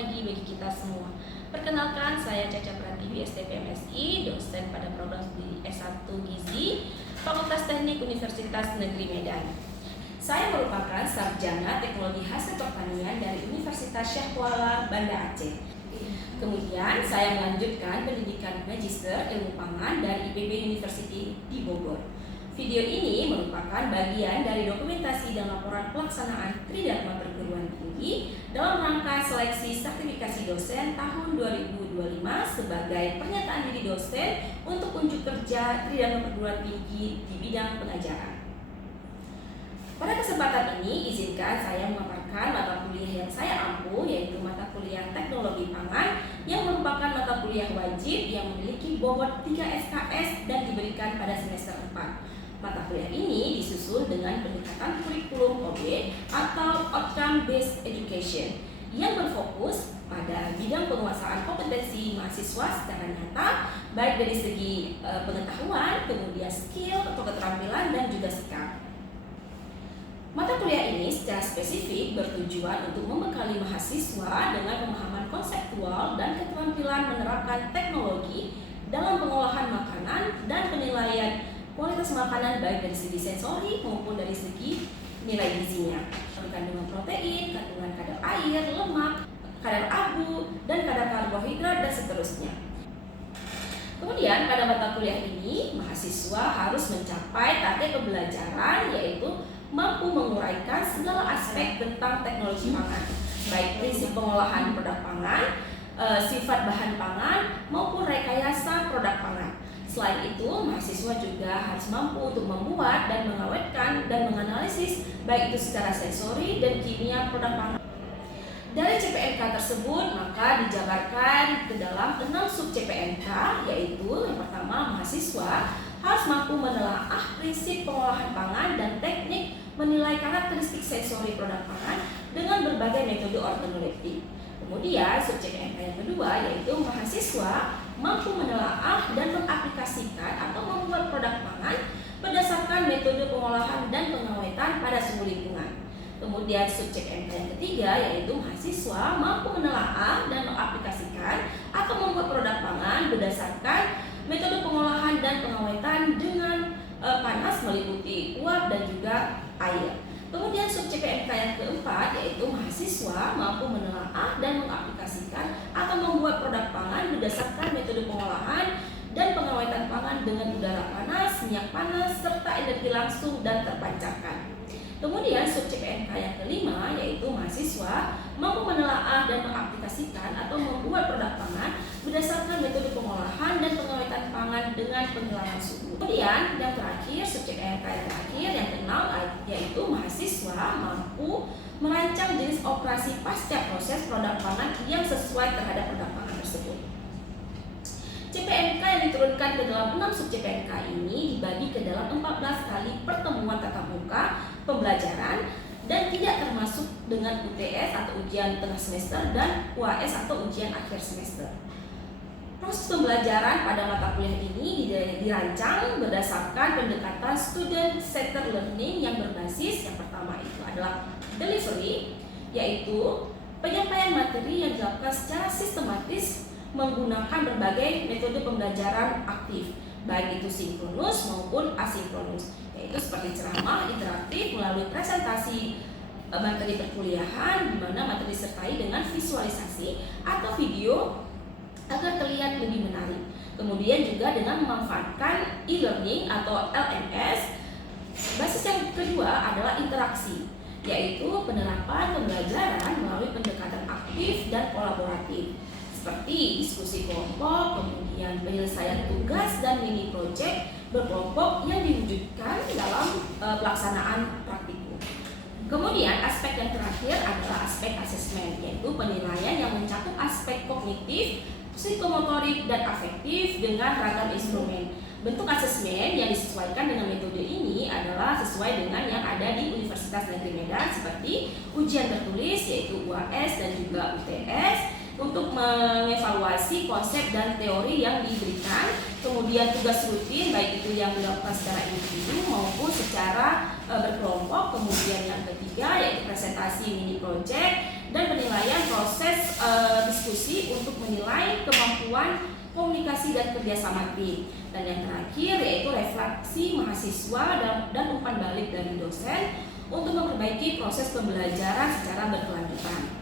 pagi bagi kita semua. Perkenalkan, saya Caca Pratiwi, STP MSI, dosen pada program studi S1 Gizi, Fakultas Teknik Universitas Negeri Medan. Saya merupakan sarjana teknologi hasil pertanian dari Universitas Syah Kuala, Banda Aceh. Kemudian saya melanjutkan pendidikan Magister Ilmu Pangan dari IPB University di Bogor. Video ini merupakan bagian dari dokumentasi dan laporan pelaksanaan Tridharma Perguruan Tinggi dalam rangka seleksi sertifikasi dosen tahun 2025 sebagai pernyataan diri dosen untuk unjuk kerja Tridharma Perguruan Tinggi di bidang pengajaran. Pada kesempatan ini, izinkan saya memaparkan mata kuliah yang saya ampu, yaitu mata kuliah Teknologi Pangan yang merupakan mata kuliah wajib yang memiliki bobot 3 SKS dan diberikan pada semester 4. Mata kuliah ini disusun dengan pendekatan kurikulum OB atau Outcome Based Education yang berfokus pada bidang penguasaan kompetensi mahasiswa secara nyata, baik dari segi pengetahuan, kemudian skill atau keterampilan, dan juga sikap. Mata kuliah ini secara spesifik bertujuan untuk membekali mahasiswa dengan pemahaman konseptual dan keterampilan menerapkan teknologi dalam pengolahan makanan dan penilaian kualitas makanan baik dari segi sensori maupun dari segi nilai gizinya, kandungan protein, kandungan kadar air, lemak, kadar abu, dan kadar karbohidrat, dan seterusnya. Kemudian pada mata kuliah ini, mahasiswa harus mencapai target pembelajaran, yaitu mampu menguraikan segala aspek tentang teknologi pangan, baik prinsip pengolahan produk pangan, sifat bahan pangan, maupun rekayasa produk pangan. Selain itu, mahasiswa juga harus mampu untuk membuat dan mengawetkan dan menganalisis baik itu secara sensori dan kimia produk pangan. Dari CPNK tersebut, maka dijabarkan ke dalam 6 sub CPNK, yaitu yang pertama, mahasiswa harus mampu menelaah prinsip pengolahan pangan dan teknik menilai karakteristik sensori produk pangan dengan berbagai metode organoleptik. Kemudian sub CPNK yang kedua, yaitu mahasiswa mampu menelaah dan mengaplikasikan atau membuat produk pangan berdasarkan metode pengolahan dan pengawetan pada suhu lingkungan. Kemudian sub CPNK yang ketiga, yaitu mahasiswa mampu menelaah dan mengaplikasikan atau membuat produk pangan berdasarkan metode pengolahan dan pengawetan dengan panas meliputi uap dan juga air. Kemudian sub CPNK yang keempat, yaitu mahasiswa mampu menelaah dan mengaplikasikan atau membuat produk pangan berdasarkan metode pengolahan dan pengawetan pangan dengan udara panas, minyak panas, serta energi langsung dan terpancarkan. Kemudian sub CPNK yang kelima, yaitu mahasiswa mampu menelaah dan mengaplikasikan atau membuat produk pangan berdasarkan metode pengolahan dan pengawetan pangan dengan penilaian suhu. Kemudian yang terakhir, sub CPNK yang terakhir yang keenam, yaitu mahasiswa mampu merancang jenis operasi pasca proses produk pangan yang sesuai terhadap produk pangan tersebut. CPNK yang diturunkan ke dalam 6 sub CPNK ini dibagi ke dalam 14 kali pertemuan tatap muka pembelajaran dan tidak termasuk dengan UTS atau ujian tengah semester dan UAS atau ujian akhir semester. Proses pembelajaran pada mata kuliah ini dirancang berdasarkan pendekatan student-centered learning yang berbasis yang pertama itu adalah delivery, yaitu penyampaian materi yang dilakukan secara sistematis menggunakan berbagai metode pembelajaran aktif, baik itu sinkronus maupun asinkronus, yaitu seperti ceramah interaktif melalui presentasi materi perkuliahan, di mana materi disertai dengan visualisasi atau video agar terlihat lebih menarik. Kemudian juga dengan memanfaatkan e-learning atau LMS. Basis yang kedua adalah interaksi, yaitu penerapan pembelajaran melalui pendekatan aktif dan kolaboratif, seperti diskusi kelompok, kemudian penyelesaian tugas dan mini project berkelompok yang diwujudkan dalam pelaksanaan praktikum. Kemudian aspek yang terakhir adalah aspek asesmen, yaitu penilaian yang mencakup aspek kognitif, psikomotorik, dan afektif dengan ragam instrumen. Bentuk asesmen yang disesuaikan dengan metode ini adalah sesuai dengan yang ada di Universitas Negeri Medan, seperti ujian tertulis yaitu UAS dan juga UTS untuk mengevaluasi konsep dan teori yang diberikan, kemudian tugas rutin baik itu yang dilakukan secara individu maupun secara berkelompok, kemudian yang ketiga yaitu presentasi mini project, dan penilaian proses diskusi untuk menilai kemampuan komunikasi dan kerjasama tim. Dan yang terakhir yaitu refleksi mahasiswa dan umpan balik dari dosen untuk memperbaiki proses pembelajaran secara berkelanjutan.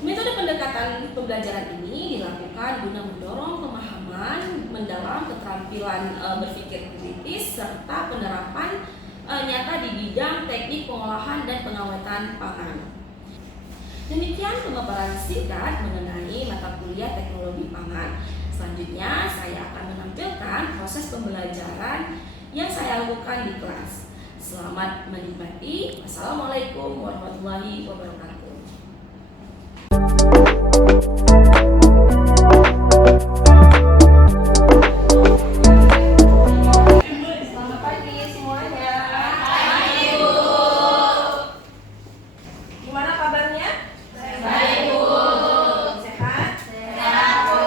Metode pendekatan pembelajaran ini dilakukan guna mendorong pemahaman mendalam, keterampilan berpikir kritis, serta penerapan nyata di bidang teknik pengolahan dan pengawetan pangan. Demikian pemaparan singkat mengenai mata kuliah teknologi pangan. Selanjutnya saya akan menampilkan proses pembelajaran yang saya lakukan di kelas. Selamat menikmati. Wassalamualaikum warahmatullahi wabarakatuh. Selamat pagi semuanya. Pagi, Bu. Gimana kabarnya? Baik, Bu. Sehat? Sehat, Bu.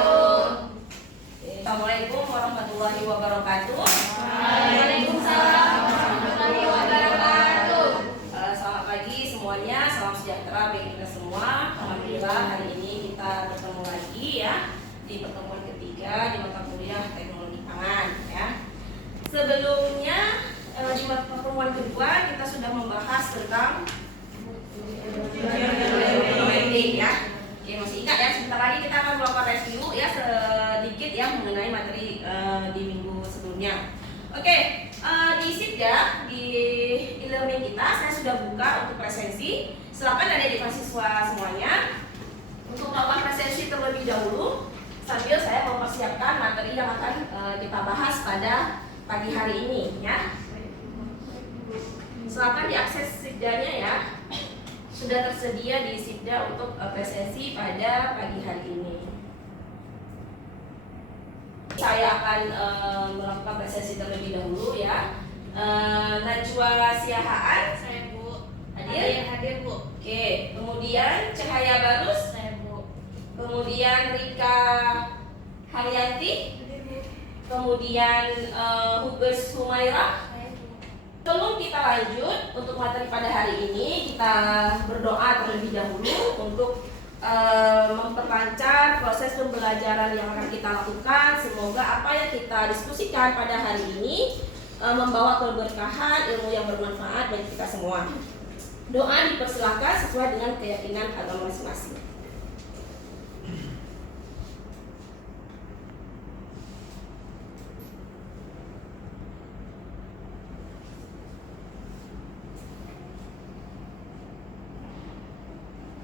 Assalamualaikum warahmatullahi wabarakatuh. Waalaikumsalam warahmatullahi wabarakatuh. Selamat pagi semuanya, salam sejahtera bagi kita semua. Alhamdulillah hari ini kita bertemu lagi ya di pertemuan ketiga di mata kuliah teknologi pangan ya. Sebelumnya di pertemuan kedua kita sudah membahas tentang ya. Oke, masih ingat ya, sebentar lagi kita akan melakukan review ya sedikit ya mengenai materi di minggu sebelumnya. Oke, di Sibda di e-learning kita saya sudah buka untuk presensi. Silakan adik-adik mahasiswa semuanya untuk melakukan presensi terlebih dahulu sambil saya mempersiapkan materi yang akan kita bahas pada pagi hari ini ya. Silakan diakses Sibdanya ya. Sudah tersedia di Sibda untuk presensi pada pagi hari ini. Saya akan melakukan presensi terlebih dahulu ya. Najwa Siahaan, Saya, Bu. hadir? Hadir, Bu. Oke, kemudian Cahaya Barus, Saya, Bu. kemudian Rika Haryanti, Hadir, Bu. kemudian Huges Humaira. Saya, Bu. Sebelum kita lanjut untuk materi pada hari ini, kita berdoa terlebih dahulu untuk memperlancar proses pembelajaran yang akan kita lakukan. Semoga apa yang kita diskusikan pada hari ini membawa keberkahan, ilmu yang bermanfaat bagi kita semua. Doa dipersilakan sesuai dengan keyakinan agama masing-masing.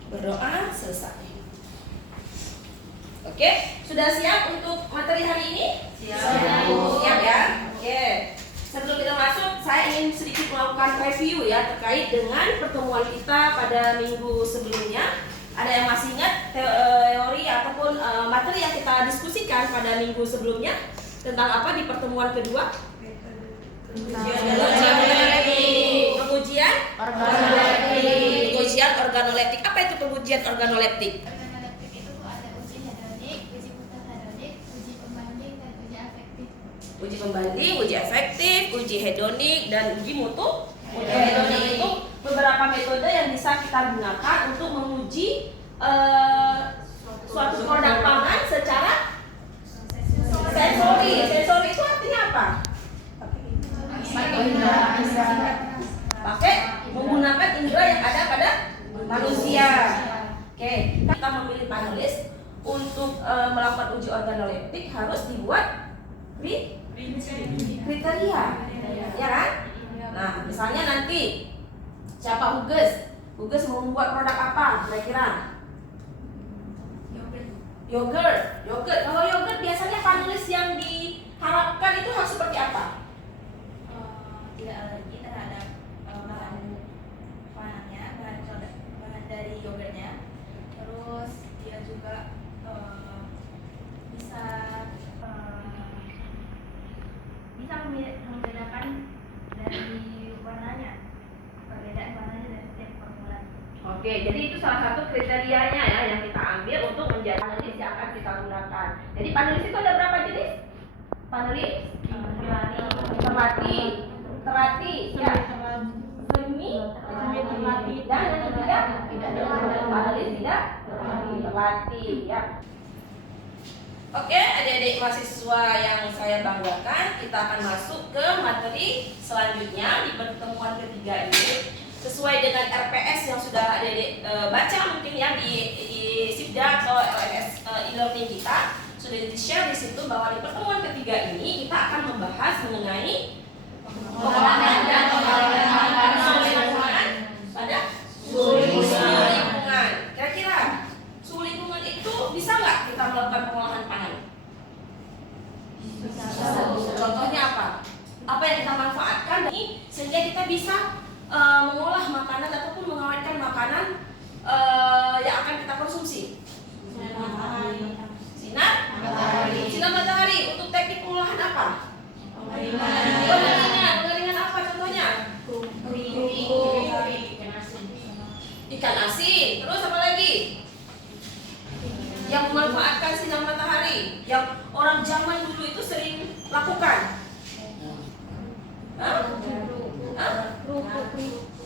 Berdoa selesai. Oke, sudah siap untuk materi hari ini? Siap. Siap ya? Oke. Sebelum kita masuk, saya ingin sedikit melakukan review ya terkait dengan pertemuan kita pada minggu sebelumnya. Ada yang masih ingat teori ataupun materi yang kita diskusikan pada minggu sebelumnya tentang apa di pertemuan kedua? Pengujian organoleptik. Apa itu pengujian organoleptik? Organoleptik itu ada uji hedonik, uji putar hedonik, uji pembanding, dan uji afektif. Uji pembanding, uji efektif, uji hedonik, dan uji mutu. Hedonik itu beberapa metode yang bisa kita gunakan untuk menguji suatu produk pangan secara sensori. Sensori itu artinya apa? Pakai menggunakan indera yang ada pada manusia. Oke, kita memilih panelis untuk melakukan uji organoleptik harus dibuat kriteria, ya kan? Nah, misalnya nanti siapa Huges? Huges mau membuat produk apa kira-kira? Yogurt. Kalau yogurt biasanya panelis yang diharapkan itu harus seperti apa? Tidak alergi terhadap bahan pangannya, bahan dari yogurtnya. Terus dia juga bisa membedakan dari warnanya, perbedaan warnanya dari setiap formula. Oke, jadi itu salah satu kriterianya ya yang kita ambil untuk menjadi panelis yang akan kita gunakan. Jadi panelis itu ada berapa jenis? Panelis? Terlatih, ya. Semi, dan yang ketiga panelis berlatih ya. Oke, adik-adik mahasiswa yang saya banggakan, kita akan masuk ke materi selanjutnya di pertemuan ketiga ini. Sesuai dengan RPS yang sudah adik-adik baca mungkin ya di Sibda atau LMS e-learning kita sudah di-share di situ bahwa di pertemuan ketiga ini kita akan membahas mengenai pengolahan dan pengelolaan suhu lingkungan pada suhu lingkungan. Kira-kira suhu lingkungan itu bisa nggak kita melakukan pengolahan pangan? Contohnya apa? Apa yang kita manfaatkan ini sehingga kita bisa mengolah makanan ataupun mengawetkan makanan yang akan kita konsumsi. Sinar matahari untuk teknik pengolahan apa? Pengeringan apa contohnya? Ikan asin. Terus apa lagi? Yang memanfaatkan sinar matahari yang orang zaman dulu itu sering lakukan.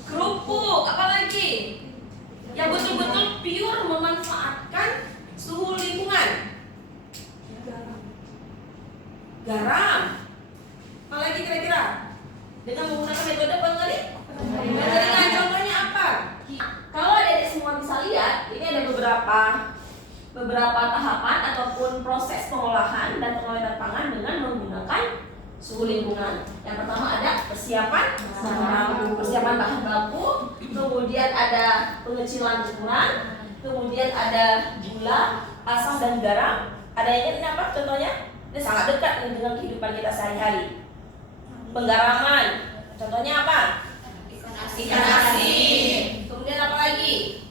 Kerupuk. Apa lagi? Yang betul-betul pure memanfaatkan suhu lingkungan. Garam. Apalagi kira-kira? Dengan menggunakan metode pengeringan. Contohnya apa? Kalau adik-adik semua bisa lihat, ini ada beberapa tahapan ataupun proses pengolahan dan pengawetan pangan dengan menggunakan suhu lingkungan. Yang pertama ada persiapan bahan baku, kemudian ada pengecilan ukuran, kemudian ada gula, asam dan garam. Ada yang ini apa contohnya? Ini sangat dekat dengan kehidupan kita sehari-hari. Penggaraman, contohnya apa? Ikan asin. Kemudian apa lagi?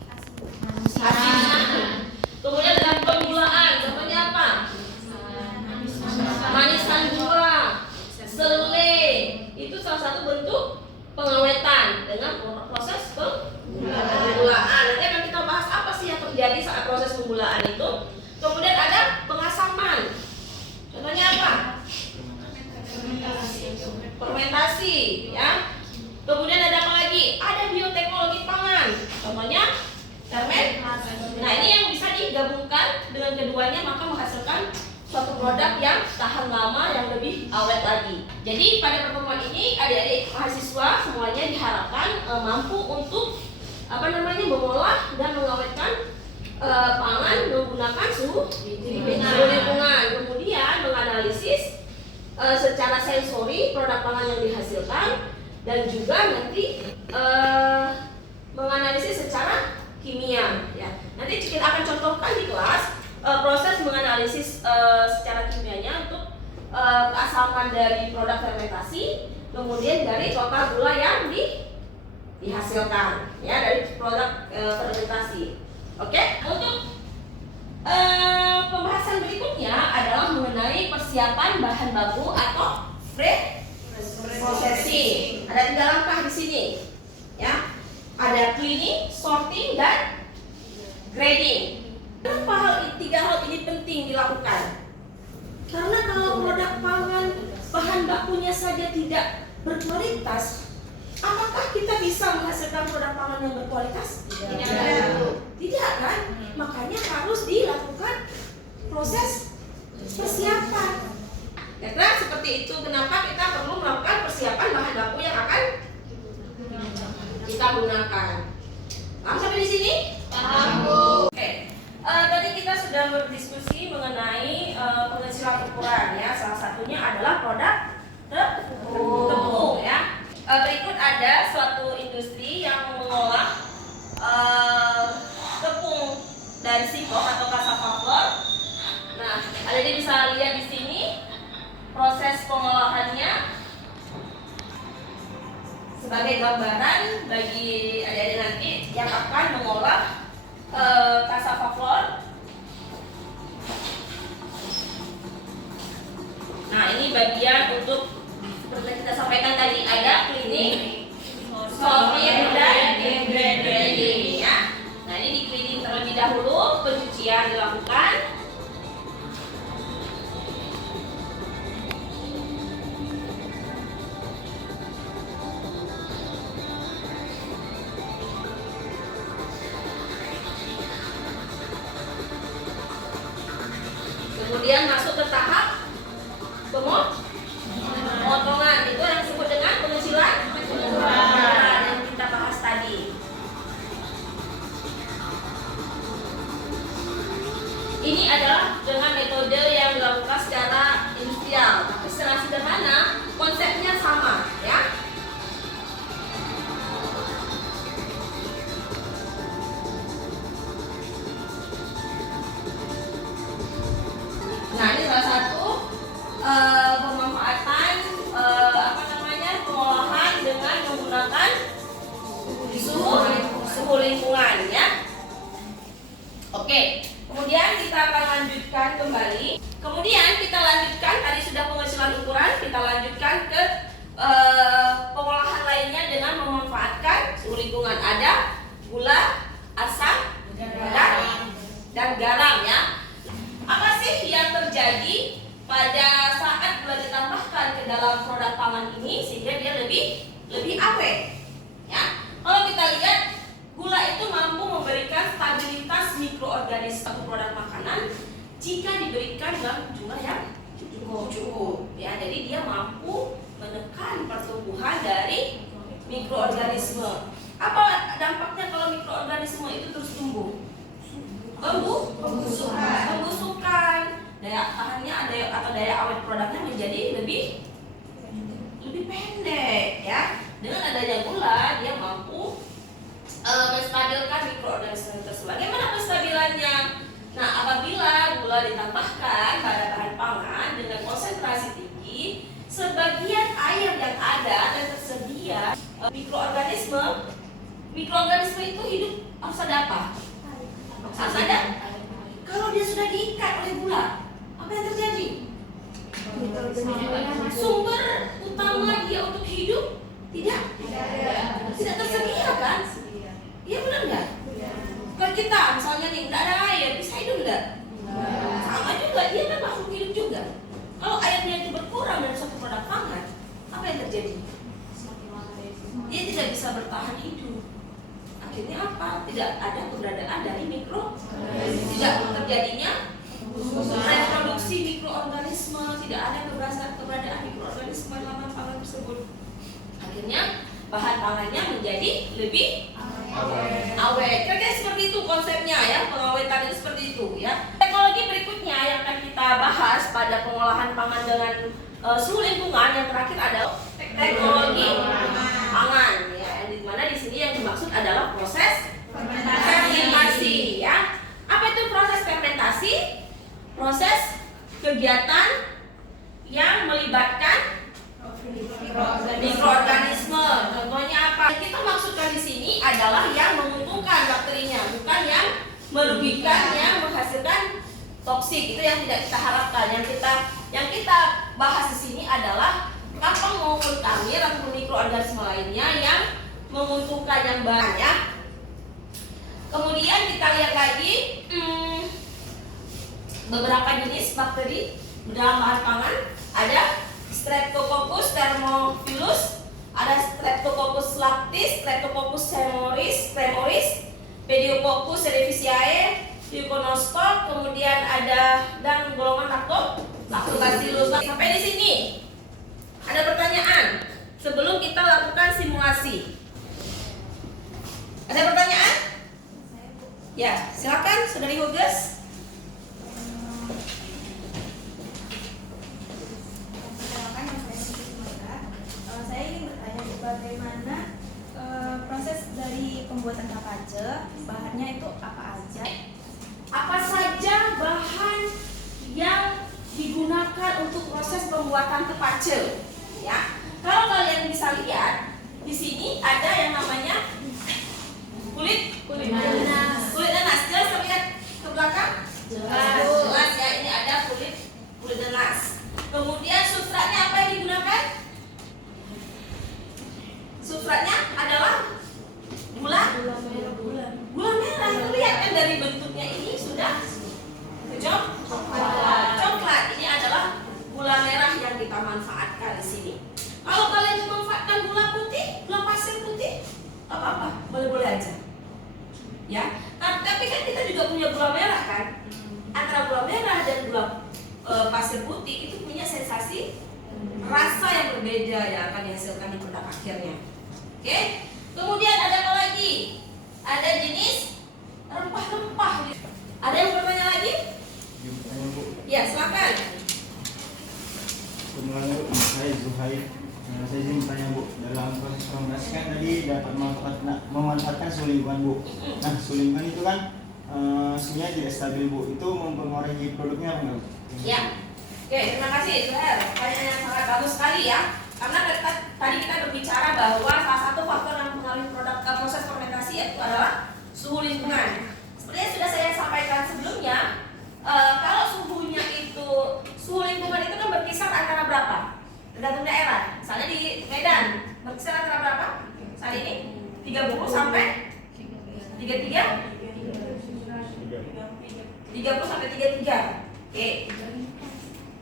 Asin. Kemudian dengan penggulaan, contohnya apa? Manisan gula, selai. Itu salah satu bentuk pengawetan dengan proses penggulaan. Nanti akan kita bahas apa sih yang terjadi saat proses penggulaan itu. Kemudian ada pengasaman. Contohnya apa? Fermentasi, ya. Kemudian ada apa lagi? Ada bioteknologi pangan. Contohnya fermentasi. Nah, ini yang bisa digabungkan dengan keduanya maka menghasilkan suatu produk yang tahan lama, yang lebih awet lagi. Jadi pada pertemuan ini adik-adik mahasiswa semuanya diharapkan mampu untuk mengolah dan mengawetkan pangan menggunakan suhu lingkungan. Kemudian menganalisis secara sensori produk pangan yang dihasilkan dan juga nanti menganalisis secara kimia. Ya. Nanti kita akan contohkan di kelas proses menganalisis secara kimianya untuk keasaman dari produk fermentasi, kemudian dari total gula yang dihasilkan, ya, dari produk fermentasi. Oke, untuk pembahasan berikutnya adalah mengenai persiapan bahan baku atau pre-processing. Ada 3 langkah di sini, ya. Ada cleaning, sorting, dan grading. Kenapa 3 hal ini penting dilakukan? Karena kalau produk pangan bahan bakunya saja tidak berkualitas, apakah kita bisa menghasilkan produk pangan yang berkualitas? Tidak kan? Makanya harus dilakukan proses persiapan. Karena seperti itu, kenapa kita perlu melakukan persiapan bahan baku yang akan kita gunakan. Paham sampai di sini? Paham, Bu. Oke. Tadi kita sudah berdiskusi mengenai pengecilan ukuran, ya. Salah satunya adalah produk tepung, ya. Berikut ada suatu industri yang mengolah tepung dari sipok atau cassava flour. Nah, adik-adik bisa lihat di sini proses pengolahannya sebagai gambaran bagi adik-adik nanti yang akan mengolah cassava flour. Nah, ini bagian untuk seperti kita sampaikan tadi, ada cleaning, sorting, dan grading, ya. Nah, ini di cleaning terlebih dahulu, pencucian dilakukan. Kemudian masuk ke tahap pemotongan. Itu yang disebut dengan pengecilan yang kita bahas tadi. Ini adalah dengan metode yang dilakukan secara industrial, tapi secara sederhana konsepnya sama, ya. Nah, ini salah satu pemanfaatan pengolahan dengan menggunakan suhu lingkungan, ya. Oke. Kemudian kita akan lanjutkan kembali. Kemudian kita lanjutkan, tadi sudah pengecilan ukuran, kita lanjutkan ke pengolahan lainnya dengan memanfaatkan suhu lingkungan. Ada gula, asam, dan garam, ya. Apa sih yang terjadi pada saat gula ditambahkan ke dalam produk pangan ini sehingga dia lebih awet? Ya. Kalau kita lihat, gula itu mampu memberikan stabilitas mikroorganisme atau produk makanan jika diberikan dalam jumlah yang cukup. Ya, jadi dia mampu menekan pertumbuhan dari mikroorganisme. Apa dampaknya kalau mikroorganisme itu terus tumbuh? Pembusukan. Daya tahannya atau daya awet produknya menjadi lebih pendek, ya. Dengan adanya gula, dia mampu menstabilkan mikroorganisme tersebut. Bagaimana penstabilannya? Nah, apabila gula ditambahkan pada bahan pangan dengan konsentrasi tinggi, sebagian air yang ada dan tersedia mikroorganisme itu hidup harus ada apa? Harus ada. Kalau dia sudah diikat oleh gula, apa yang terjadi? Sumber utama dia untuk hidup tidak tersedia, kan? Iya, benar nggak? Kalau kita misalnya nih nggak ada air, bisa hidup nggak? Sama juga, dia kan makhluk hidup juga. Kalau airnya itu berkurang dari suatu produk pangan, apa yang terjadi? Dia tidak bisa bertahan hidup. Akhirnya apa? Tidak ada keberadaan dari tidak terjadinya reproduksi mikroorganisme, tidak ada keberadaan mikroorganisme dalam pangan tersebut. Akhirnya bahan pangannya menjadi lebih awet. Kira-kira seperti itu konsepnya, ya. Pengawetan itu seperti itu, ya. Teknologi berikutnya yang akan kita bahas pada pengolahan pangan dengan suhu lingkungan yang terakhir adalah teknologi pangan, ya. Di mana di sini yang dimaksud adalah proses fermentasi, ya. Apa itu proses fermentasi? Proses kegiatan yang melibatkan mikroorganisme. Contohnya apa? Yang kita maksudkan di sini adalah yang menguntungkan bakterinya, bukan yang merugikan, yang menghasilkan toksik. Itu yang tidak kita harapkan. Yang kita bahas di sini adalah kapang maupun kamir atau mikroorganisme lainnya yang menguntungkan, yang banyak. Kemudian kita lihat lagi beberapa jenis bakteri dalam bahan pangan. Ada Streptococcus thermophilus, ada Streptococcus lactis, Streptococcus tremoris, Pediococcus cerevisiae, Leuconostoc, kemudian ada dan golongan Lactobacillus. Sampai di sini ada pertanyaan sebelum kita lakukan simulasi. Ada pertanyaan? Ya, silakan Saudari Huges. Saya ingin bertanya bagaimana proses dari pembuatan kapace, bahannya itu apa aja? Apa saja bahan yang digunakan untuk proses pembuatan kapace? Ya, kalau kalian bisa lihat di sini ada yang namanya kulit nanas. Jelas terlihat ke belakang? Jelas, ya. Ini ada kulit nanas. Kemudian substratnya apa yang digunakan? Substratnya adalah gula merah. Terlihat kan dari bentuknya ini sudah coklat. Ini adalah gula merah yang kita manfaatkan di sini. Kalau kalian memanfaatkan gula putih, gula pasir putih, apa-apa, boleh-boleh aja. Ya, nah, tapi kan kita juga punya gula merah, kan? Antara gula merah dan gula berbeda yang akan dihasilkan di produk akhirnya. Oke, kemudian ada apa lagi? Ada jenis rempah-rempah. Ada yang bertanya lagi? Ya, silakan. Semuanya Bu, saya Zuhair. Saya izin bertanya Bu, dalam proses fermentasi kan tadi dapat memanfaatkan suhu lingkungan Bu. Nah, suhu lingkungan itu kan suhunya tidak stabil Bu, itu mempengaruhi produknya apa enggak Bu? Ya. Oke, terima kasih Zuhair. Pertanyaan yang sangat bagus sekali ya. Karena tadi kita berbicara bahwa salah satu faktor yang mempengaruhi proses fermentasi yaitu adalah suhu lingkungan. Seperti yang sudah saya sampaikan sebelumnya, kalau suhu lingkungan itu kan berkisar antara berapa? Tergantung daerah. Misalnya di Medan berkisar antara berapa? Saat ini 30 sampai 33? 30 sampai 33. Oke.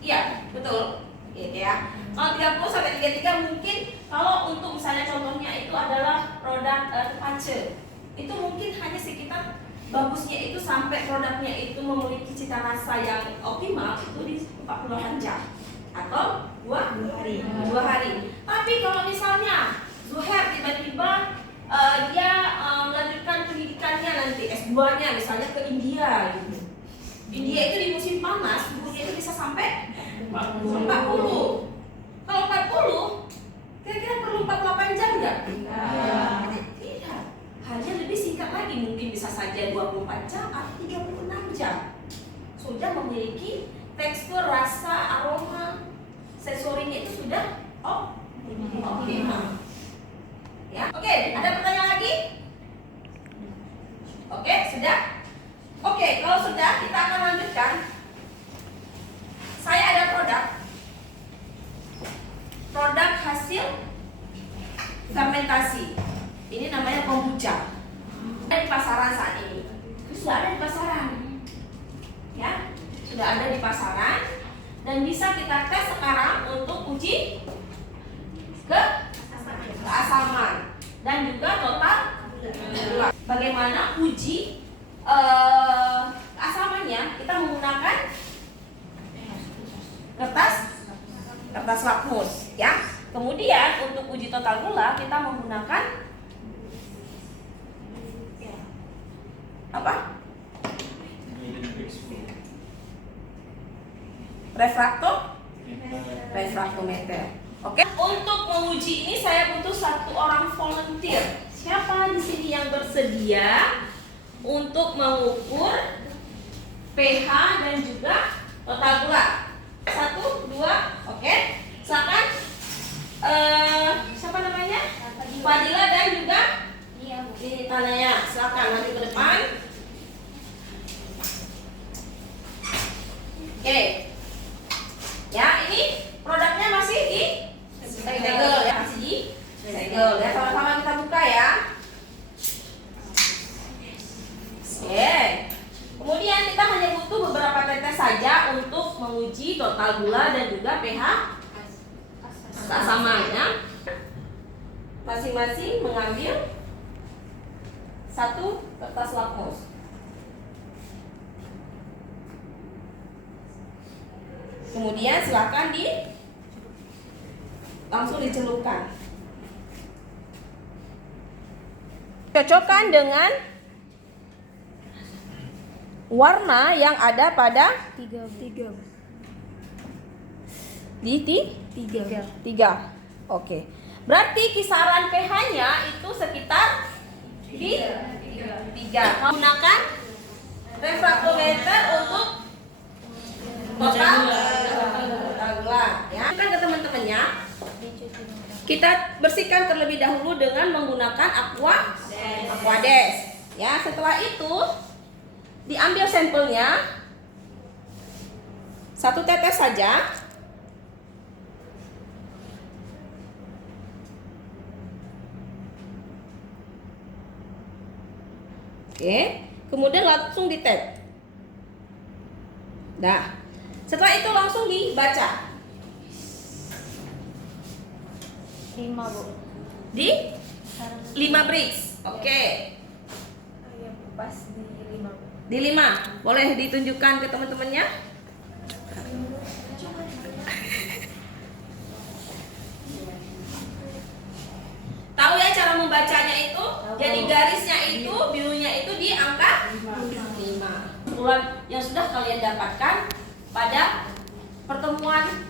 Iya, betul. Oke ya. Kalau 30 sampai 33 mungkin kalau untuk misalnya contohnya itu adalah produk tepace. Itu mungkin hanya sekitar bagusnya itu sampai produknya itu memiliki cita rasa yang optimal itu di 48 jam atau 2 hari. Tapi kalau misalnya Zuhair tiba-tiba dia melanjutkan pendidikannya nanti S2-nya misalnya ke India gitu. India itu di musim panas suhunya itu bisa sampai 40. Kalau 40 kira-kira perlu 48 jam nggak? Tidak. Hanya lebih singkat lagi, mungkin bisa saja 24 jam atau 36 jam. Sudah memiliki tekstur, rasa, aroma, sensorinya itu sudah optimal. Ya, oke, ada pertanyaan lagi? Oke, sudah? Oke, kalau sudah kita akan lanjutkan. Saya ada produk hasil fermentasi. Ini namanya kombucha. Ada di pasaran saat ini. Sudah ada di pasaran. Ya, sudah ada di pasaran dan bisa kita tes sekarang untuk uji keasaman dan juga total gula. Bagaimana uji keasamannya? Kita menggunakan kertas lakmus, ya. Kemudian untuk uji total gula kita menggunakan apa? Refraktometer. Oke. Untuk menguji ini saya butuh 1 orang volunteer. Siapa di sini yang bersedia untuk mengukur pH dan juga total gula? 1, 2, oke. Silakan. Siapa namanya? Fadila dan juga ini tandanya. Silakan nanti ke depan. Oke. Ya, ini produknya masih di segel ya, masih di segel ya. Sama-sama kita buka ya. Oke. Kemudian kita hanya butuh beberapa tetes saja untuk menguji total gula dan juga pH keasamannya. Masing-masing mengambil 1 kertas lakmus. Kemudian silakan langsung dicelupkan. Cocokkan dengan warna yang ada pada 3. Oke. Berarti kisaran pH-nya itu sekitar di 3. Menggunakan refraktometer untuk total gula ya. Kan ke teman-temannya. Kita bersihkan terlebih dahulu dengan menggunakan Aquades. Ya, setelah itu diambil sampelnya 1 tetes saja. Oke, kemudian langsung di-tap. Nah, setelah itu langsung dibaca. 5 Bu. Di 5 bricks. Oke. Ya, pas di 5 Bu. Di 5. Boleh ditunjukkan ke teman-temannya? Tahu ya cara membacanya itu? Jadi garisnya itu, birunya itu di angka 5. Kebetulan yang sudah kalian dapatkan pada pertemuan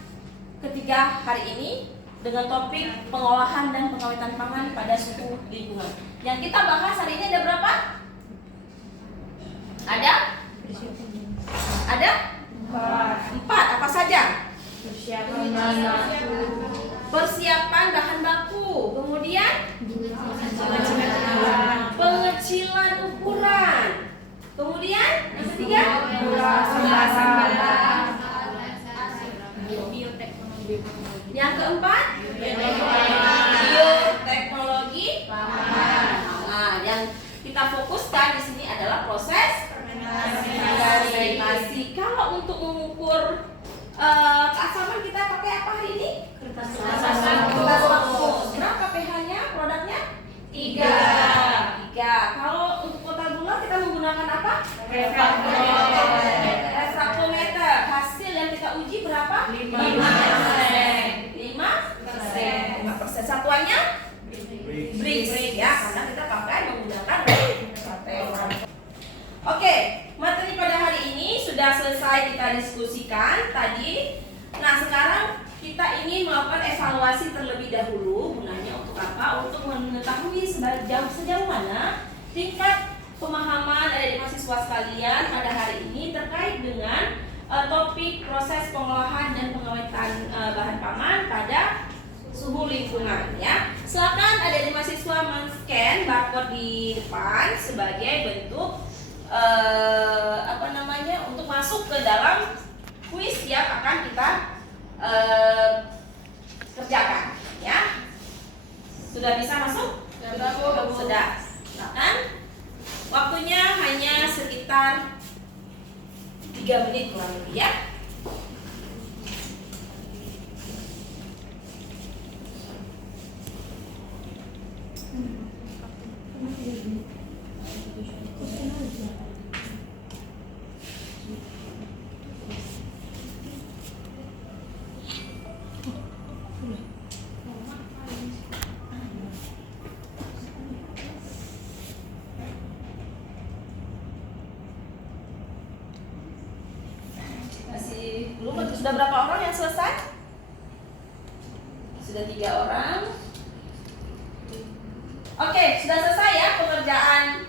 ketiga hari ini dengan topik pengolahan dan pengawetan pangan pada suhu lingkungan. Yang kita bahas hari ini ada berapa? Ada? 4. Apa saja? Persiapan bahan baku, kemudian pengecilan ukuran, kemudian yang ketiga yang keempat bioteknologi pangan. Nah, yang kita fokuskan di sini adalah proses fermentasi. Kalau untuk mengukur keasaman kita pakai apa hari ini? Kertas laktos. Berapa pH-nya produknya? 3. Kalau untuk total gula kita menggunakan apa? Refraktometer. Hasil yang kita uji berapa? 5%. 5%. Satuannya? Brix. Ya, karena kita pakai menggunakan refraktometer. Oke, materi pada hari ini sudah selesai kita diskusikan tadi. Nah, sekarang kita ingin melakukan evaluasi terlebih dahulu. Gunanya untuk apa? Untuk mengetahui sejauh mana tingkat pemahaman ada di mahasiswa sekalian pada hari ini terkait dengan topik proses pengolahan dan pengawetan bahan pangan pada suhu lingkungan. Ya, silakan ada di mahasiswa men-scan barcode di depan sebagai bentuk untuk masuk ke dalam kuis yang akan kita kerjakan. Ya, sudah bisa masuk? Sudah. Silakan. Waktunya hanya sekitar 3 menit kurang lebih ya. Sudah berapa orang yang selesai? Sudah 3 orang. Oke, sudah selesai ya pengerjaan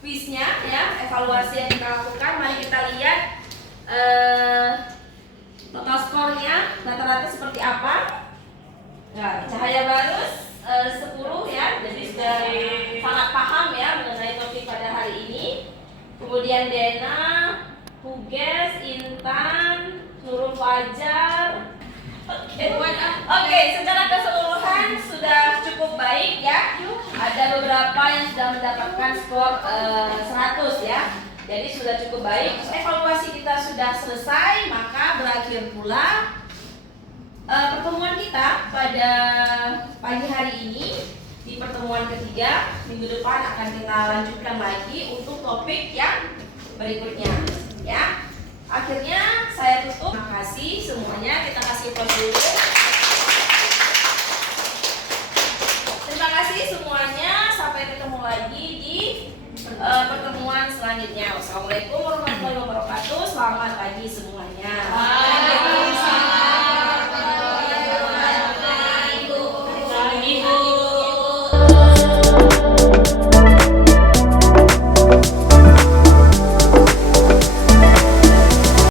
kuisnya ya, evaluasi yang kita lakukan. Mari kita lihat total skornya rata-rata seperti apa. Nah, Cahaya Barus 10 ya, jadi sudah sangat paham ya mengenai topik pada hari ini. Kemudian Dena, Huges, Intan, Nurul Fajar. Oke, secara keseluruhan sudah cukup baik ya. Ada beberapa yang sudah mendapatkan skor 100 ya. Jadi sudah cukup baik. Evaluasi kita sudah selesai, maka berakhir pula pertemuan kita pada pagi hari ini. Di pertemuan ketiga minggu depan akan kita lanjutkan lagi untuk topik yang berikutnya. Ya, akhirnya saya tutup. Terima kasih semuanya. Kita kasih aplaus dulu. Terima kasih semuanya. Sampai ketemu lagi di pertemuan selanjutnya. Wassalamualaikum warahmatullahi wabarakatuh. Selamat pagi semuanya.